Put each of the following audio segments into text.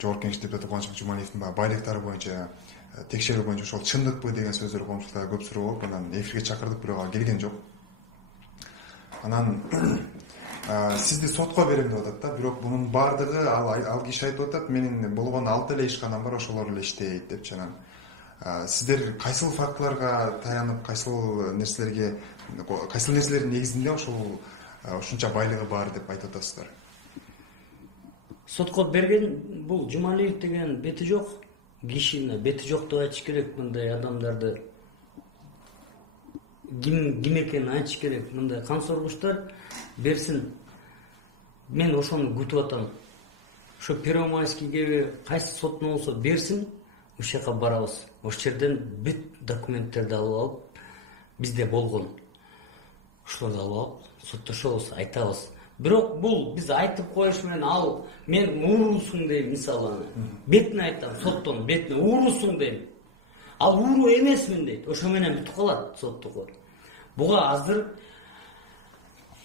Жогорку Кеңеш депутаты Кубанычбек Жумалиевдин баягы байлыктары боюнча текшерүү боюнча ошол чындыкпы деген сөздөр коомчулукта көп суроо болуп, анан эфирге чакырдык, бирок ал келген жок. Анан сизди сотко берем деп атат да, бирок бунун баардыгы ал киши айтып атат, менин болгон 6 эле ишканам бар, ошолор эле иштейт депчи. Анан сиздер кайсыл фактыларга таянып, кайсыл нерселердин негизинде ушунча байлыгы бар деп айтып атасыздар? Сотко берген бул Жумалиев деген бети жок кишини, бети жок деп айтыш керек. Мындай адамдарды ким экенин айтыш керек. Мындай камсоргучтар берсин. Мен ошону күтүп атам. Ошо Первомайскийге кайсы сотун болсо берсин, ошол жака барабыз. Ошол жерден бүт документтерди алып алып, бизде болгон ошолорду алып алып соттошобуз, айтабыз. Бирок бул биз айтып коюш менен ал мен уурусуң дейм, мисалы бетине айтам, соттон бетине уурусуң дейм. Ал ууру эмесмин дейт. Ошо менен бүтүп калат соттугу. Буга азыр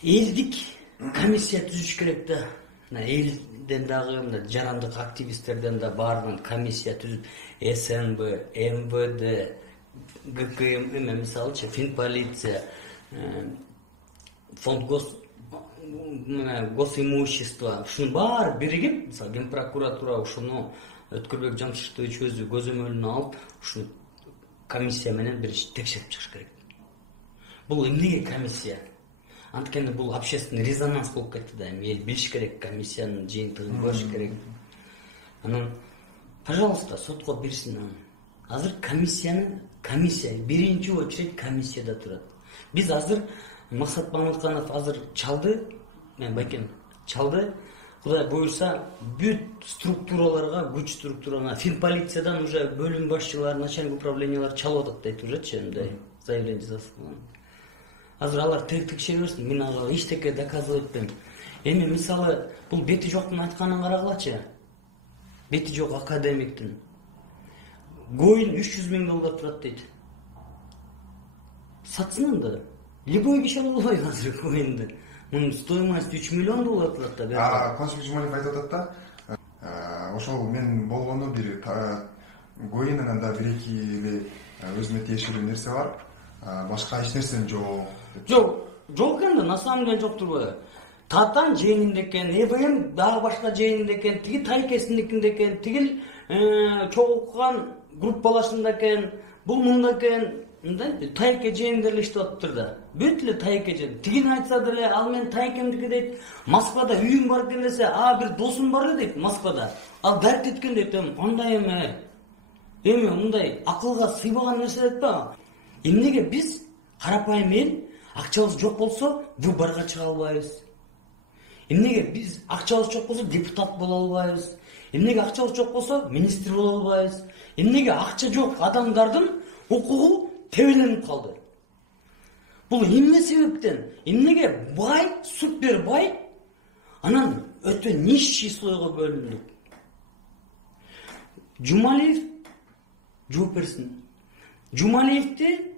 элдик комиссия түзүш керек да. Элден дагы жарандык активисттерден да баарынан комиссия түзүп, СНБ, МВД, ГКМ, мисалычы Финполиция, фонд госимущество, ушунун баары биригип, мисалы Генпрокуратура ушуну Өткүрбек Жамшитович өзү көзөмөлүнө алып, ушу комиссия менен бир текшерип чыгыш керек. Бул эмнеге комиссия? Анткени бул общественный резонанс болуп кетти да. Эл билиш керек, комиссиянын жыйынтыгын көрүш керек. Анан, пожалуйста, сотко берсин. Азыр комиссия биринчи очередь комиссияда турат. Биз азыр Максат Мамытканов азыр чалды, мен байкем чалды. Кудай буйрса, бүт структураларга, күч структураларына, Финполициядан уже бөлүм башчылары, начальник управлениялар чалып атат дейт уже, мындай заявление жасаган. Азыр алар текшере берсин, мен ага эчтеке доказывать этпейм. Эми мисалы, бул бети жоктун айтканын карагылачы. Бети жок академиктин. Гоин $300,000 турат дейт. Сатсын анда. Любой киши ала албайт азыр гоинди. Мунун стоимости $3 миллион турат да. Кубанычбек Жумалиев айтып атат да, ошол мен болгону бир гоининен да бир-эки эле өзүнө тиешелүү нерсе бар. Башка эч нерсен жок. Жок экен да, на самом деле жок турбайбы? Татан жээнинде экен, ЭВМ дагы башка жээнинде экен, тиги Тайкесиндикинде экен, тигил чогулган группалашында экен, бул мында экен. Мындай Тайке жээнде эле иштеп атыптыр да. Бүт эле Тайке жээн. Тигин айтса деле, ал мен Тайкемдики дейт. Москвада үйүм бар экен десе, бир досум бар эле дейт Москвада. Ал дарт эткен дейт. Кандай эми мындай акылга сыйбаган нерсе этпи? Эмнеге биз карапайым эл акчабыз жок болсо выборго чыга албайбыз? Эмнеге биз акчабыз жок болсо депутат боло албайбыз? Эмнеге акчабыз жок болсо министр боло албайбыз? Эмнеге акча жок адамдардын укугу тебеленип калды? Бул эмне себептен? Эмнеге бай, супер бай, анан өтө нищий слойго бөлүндү? Жумалиев жооп берсин. Жумалиевди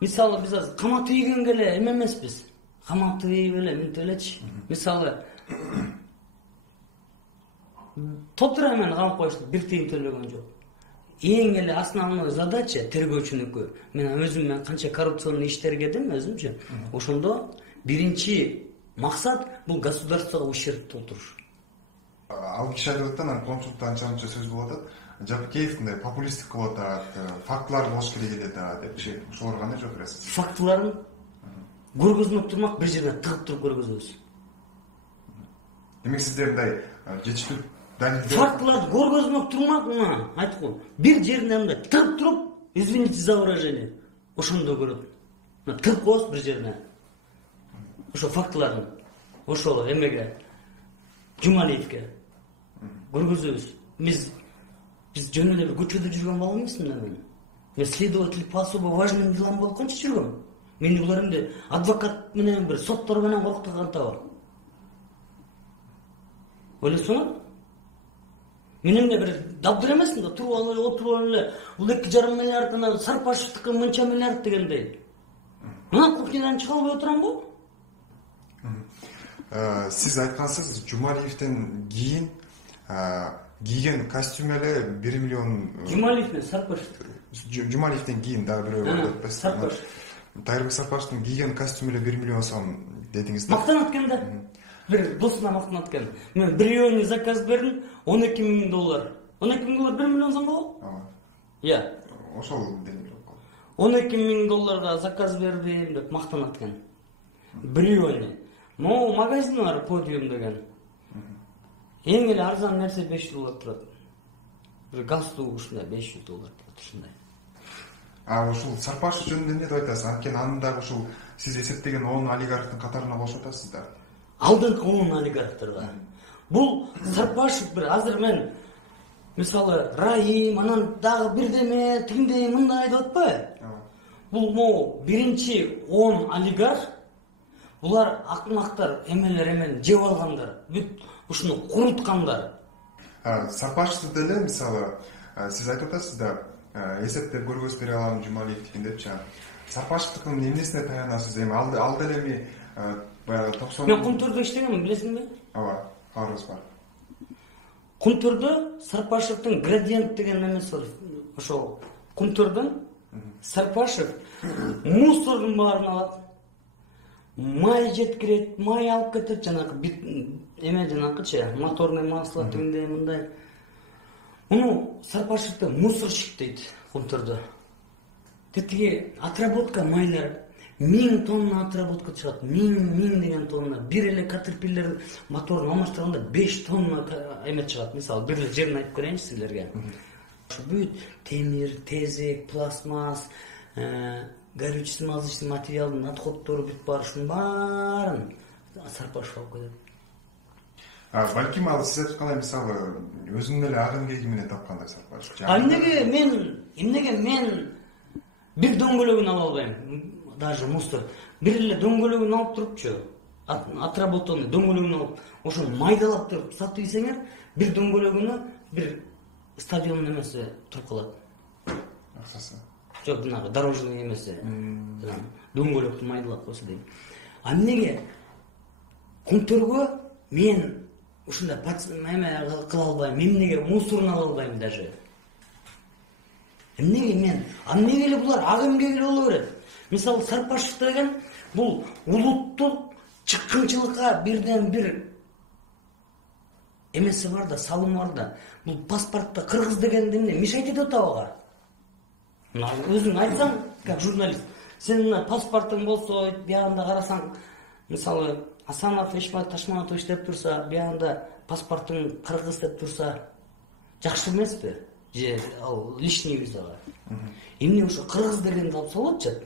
мисалы биз азыр камакты ийгенге эле эмеспиз. Камакты ийип эле мынтип элечи. Мисалы топтура менен камап коюшту, бир тыйын төлөгөн жок. Эң эле основной задача тергөөчүнүкү. Мен өзүм канча коррупционный иштер кедим өзүмчү. Ошондо биринчи максат бул государствого ущерб толтуруш. Ал киши айтып атат, анан коомчулукта анча сөз болуп атат. Жапкеев мындай популисттик кылып атат, фактылар болуш керек эле да депчи. Ошолорго кандай жооп бересиз? Фактыларын көргөзмөк турмак бир жерде тыгып туруп көргөзөбүз. Демек сиздер мындай жетиштүү фактыларды көргөзмөк турмак, айткым. Бир жерине мындай тыгып туруп, извините за выражение, ошондо көрөт. Тыгып коебуз бир жерине. Ошо фактыларын, ошол эмеге, Жумалиевке көргөзөбүз. Биз жөн эле бир көчөдө жүргөн бала эмесмин мен. Мен следователь по особо важным делам болуп канча жүргөм. Мени булар эмне адвокат менен бир соттор менен коркутгантабы? Ойлосоңор? Мен эмне бир дабдыр эмесмин да, туруп алып отуруп эле бул 2,5 миллиардына Сарпашевдики мынча миллиард дегендей. Мына кухнядан чыга албай отурам го? Сиз айткансыз, Жумалиевден кийин кийген костюм эле 1 миллион. Жумалиев менен Сарпашев. Жумалиевдин кийин дагы бирөө бар деп атпайсызбы? Сарпашев. Тайырбек Сарпашевдин кийген костюм эле 1 миллион сом дедиңиз да. Мактанат экен да. Бир досуна мактанат экен. Мен бирөөнү заказ бердим, $12,000. $12,000 1 миллион сом болобу? Иә. Ошол деңгээлде. $12,000 заказ бердим деп мактанат экен. Бирөөнү. Но магазин бар, Подиум деген. Эң эле арзан нерсе $500 турат. Бир галстук ушундай $500 турат ушундай. Ушул Сарпашев жөнүндө эмне деп айтасыз? Анткени анын дагы ушул сиз эсептеген 10 олигархтын катарына кошуп атасыз да. Алдыңкы 10 олигархтарга. Бул Сарпашев бир азыр мен мисалы Раим, анан дагы бирдеме, тиңдей мындай деп атпайбы? Бул могу биринчи 10 олигарх. Булар акмактар, эмелер жеп алгандар. Бүт ушуну куруткандар. Сарпашев деле мисалы сиз айтып атасыз да, эсептеп көргөз бере алам Жумалиевдикин депчи. Сарпашевдикин эмнесине таянасыз? Эми ал деле 90. Мен Кумтурда иштегенмин, билесиңби? Ооба, кабарыбыз бар. Кумтурда Сарпашевдин Градиент деген немеси бар. Ошол Кумтурдун Сарпашев мусордун баарын алат. Май жеткирет, май алып кетет, жанагы эме жанакычы, моторный масло тиңдей мындай. Муну Сарпашевди мусорщик дейт Кумтурда. Тетиги отработка майлар 1000 тонна отработка чыгат. 1000 деген тонна. Бир эле Caterpillar моторун алмаштырганда 5 тонна эме чыгат. Мисалы, бир эле жерин айтып берейинчи силерге. Бүт темир, тезек, пластмасс, горючий смазочный материалдын отходдору бүт бар, ушунун баарын Сарпашев алып кетет. Балким ал сиз айткандай мисалы өзүнүн эле ак эмгеги менен тапкандай Сарпашев. Эмнеге мен бир дөңгөлөгүн ала албайм? Даже мусор. Бир эле дөңгөлөгүн алып турупчу, отработанный дөңгөлөгүн алып, ошону майдалап туруп сатып ийсеңер, бир дөңгөлөгүнө бир стадион эмеси туруп калат. Акчасы. Жок, жанагы дорожный эмеси. Дөңгөлөктү майдалап койсо дейм. Эмнеге Кумтурго мен ушундай эме кыла албайм, эмнеге мусорун ала албайм даже. Эмнеге мен? Эмнеге эле булар ак эмгек эле боло берет? Мисалы, Сарпашев деген бул улуттук чыккынчылыкка бирден бир эмеси бар да, салымы бар да. Бул паспортто кыргыз дегенди эмне мешать этип атабы ага? Өзүң айтсаң, как журналист, сенин паспортуң болсо, биягында карасаң, мисалы, Асанов Эшмат Ташманов иштеп турса, биягында паспортуң кыргыз деп турса, жакшы эмеспи? Же ал лишний визага. Эмне ошо кыргыз дегенди алып салып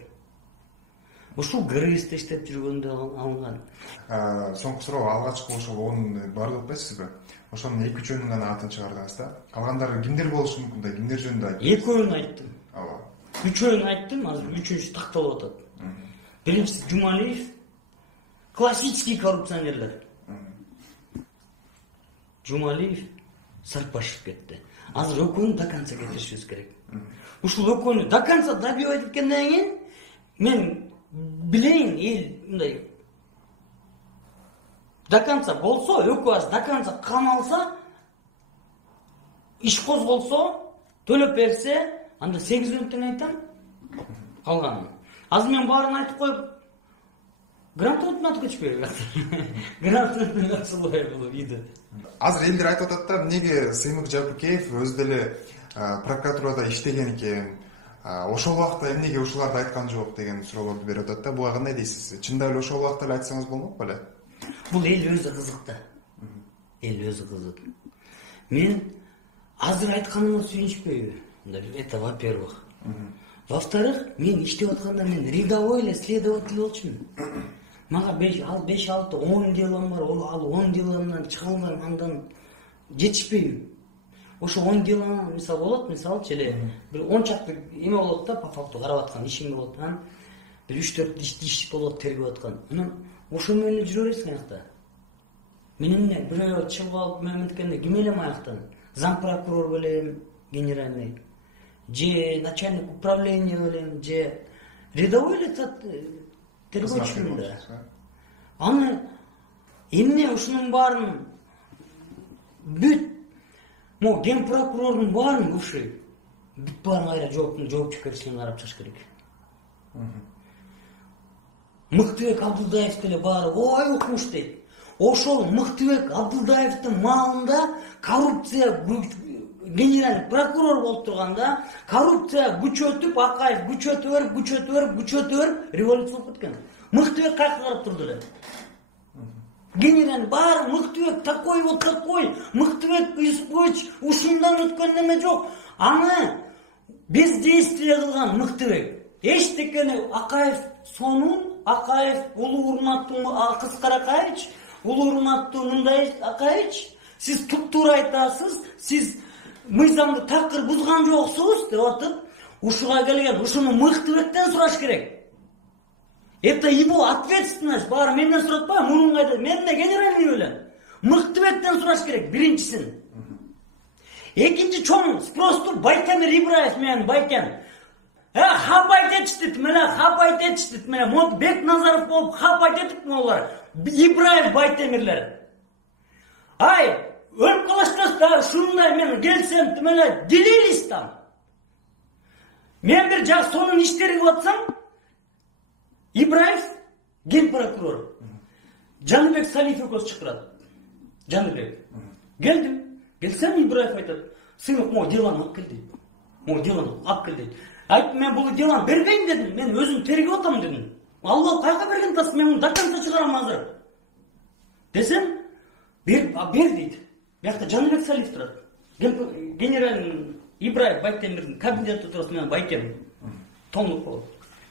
ушул ГРСте иштеп жүргөндө алынган. Соңку суроо, алгачкы ошол 10 бар деп атпайсызбы? Ошонун 2-3-өнүн гана атын чыгардыңыз да. Калгандары кимдер болушу мүмкүн да? Кимдер жөнүндө айттыңыз? Экөөнү айттым. Ооба. Үчөөнү айттым, азыр үчүнчүсү такталып атат. Биринчиси Жумалиев, классический коррупционерлер. Жумалиев, Сарпашев кетти. Азыр экөөнү до конца кетиришибиз керек. Ушул экөөнү до конца добивать эткенден кийин мен билейин, эл мындай до конца болсо, экөө аз до конца камалса, иш козголсо, төлөп берсе, анда 8 өнтөн айтам. Калганын. Азыр мен баарын айтып коюп, грантын атып кетишпейби? Грантын ачылбай бул видео. Азыр элдер айтып атат да, эмнеге Сыймык Жапыкеев өз деле прокуратурада иштеген экен, ошол убакта эмнеге ушуларды айткан жок деген суроолорду берип атат да. Буга кандай дейсиз? Чындап эле ошол убакта эле айтсаңыз болмок беле? Бул эл өзү кызык да. Эл өзү кызык. Мен азыр айтканыма сүйүнүшпөйбү? Это во-первых. Во-вторых, мен иштеп атканда мен рядовой эле следователь болчумун. Мага 5-6 10 делом бар. Ал 10 деломдон чыга алмайм, андан жетишпейм. Ошо 10 дело мисалы болот, мисалчы эле бир 10 чакты эме болот да, по факту карап аткан ишим болот. Бир 3-4 иш болот тергеп аткан. Анан ошо менен жүрө бересиң аякта. Мен эмне бирөө чыгып алып мемлекетке ким элем аяктан? Зам прокурор белем, генеральный, же начальник управления белем, же рядовой эле тергөөчүмүн да. Аны эмне ушунун баарын бүт могу ген прокурордун баарын бывший бүт баарын кайра жоопчу кабинетине карап чыгыш керек. Мыктыбек Абдылдаев деле баары ой укмуш дейт. Ошол Мыктыбек Абдылдаевдин маалында коррупция генеральный прокурор болуп турганда коррупция күчөтүп, Акаев күчөтүп революция болуп кеткен. Мыктыбек кайка карап турду эле. Генеральный бар, Мыктыбек такой вот такой, Мыктыбек Юсупович ушундан өткөн неме жок. Аны бездействие кылган Мыктыбек. Эчтекени Акаев сонун, Акаев улуу урматтуу Кыскар Акаевич, улуу урматтуу мындай Акаевич, сиз туп-туура айтасыз, сиз мыйзамды такыр бузган жоксуз деп атып, ушуга келген, ушуну Мыктыбектен сураш керек. Это его ответственность. Баары менден сурап атпайбы, мунун кайда? Мен да генеральный белем. Мыктыбектен сураш керек, биринчисин. Экинчи чоң спросту Байтемир Ибраев менен Байкен. Хап айтетишти, хап айтетишти, мот Бекназаров болуп хап айтетип олар. Ибраев Байтемирлер. Ай, өлүп калыштыр да, шундай мен келсем, делились там. Мен бир жак сонун иштери кылып атсам, Ибраев ген прокурор. Жаныбек Салиф экөөбүз чакырат. Жаныбек. Келсем Ибраев айтат. Сыйнок могу деланы алып кел дейт. Могу деланы алып кел дейт. Айтып, мен бул деланы бербейм дедим. Мен өзүм тергеп атам дедим. Алла кайга берген тас, мен муну до конца чыгарам азыр. Десем, бер дейт. Биякта Жаныбек Салиф турат. Генеральный Ибраев Байтемирдин кабинети турат, мен Байкен. Тонлук болот.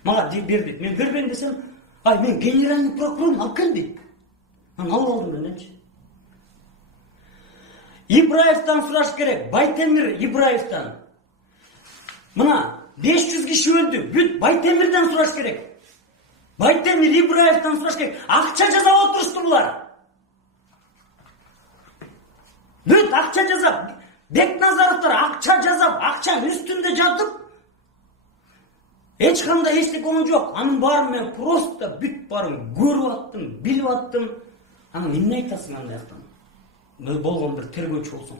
Мага бер дейт. Мен бербейм десем, ай мен генеральный прокурорун алып кел дейт. Мен алып алдым менденчи. Ибраевтан сураш керек. Байтемир Ибраевтан. Мына 500 киши өлдү. Бүт Байтемирден сураш керек. Байтемир Ибраевтан сураш керек. Акча жасап отурушту булар. Бүт акча жасап, Бекназаровдор акча жасап, акчанын үстүндө жатып, эч кандай эчтеке болгон жок. Анын баарын мен просто бүт баарын көрүп аттым, билип аттым. Анан эмне айтасың андай жактан? Болгон бир тергөөчү болсоң.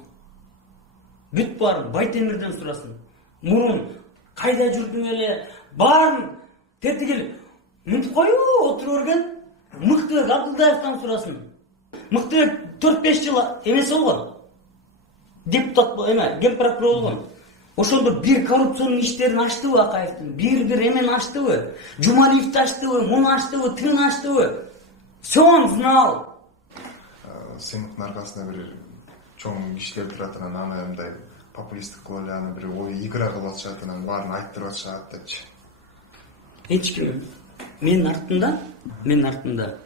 Бүт баарын Байтемирден сурасын. Мурун кайда жүрдүң эле? Баарын тетигил мынтип коюу отуруп берген Мыктыбек Абдылдаевтан сурасын. Мыктыбек 4-5 жыл эмеси болгон. Депутат ген прокурор болгон. Ошондо бир коррупциянын иштерин ачтыбы Акаевдин? Бир эмени ачтыбы? Жумалиевди ачтыбы? Муну ачтыбы? Тигини ачтыбы? Всё он знал. Сыймыктын аркасында бир чоң кишилер турат, анан мындай популисттик кылып эле аны бир ой игра кылып атышат, анан баарын айттырып атышат депчи. Эч ким менин артымда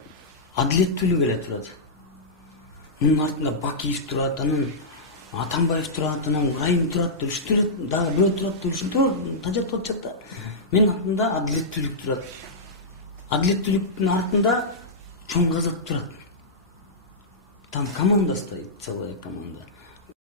адилеттүүлүк эле турат. Мунун артында Бакиев турат, анан Атамбаев турат, анан Райым турат, үчтөр дагы бирөө турат, ушинтип тажап атышат да. Менин артымда адилеттүүлүк турат. Адилеттүүлүктүн артында чоң казак турат. Там команда стоит, целая команда.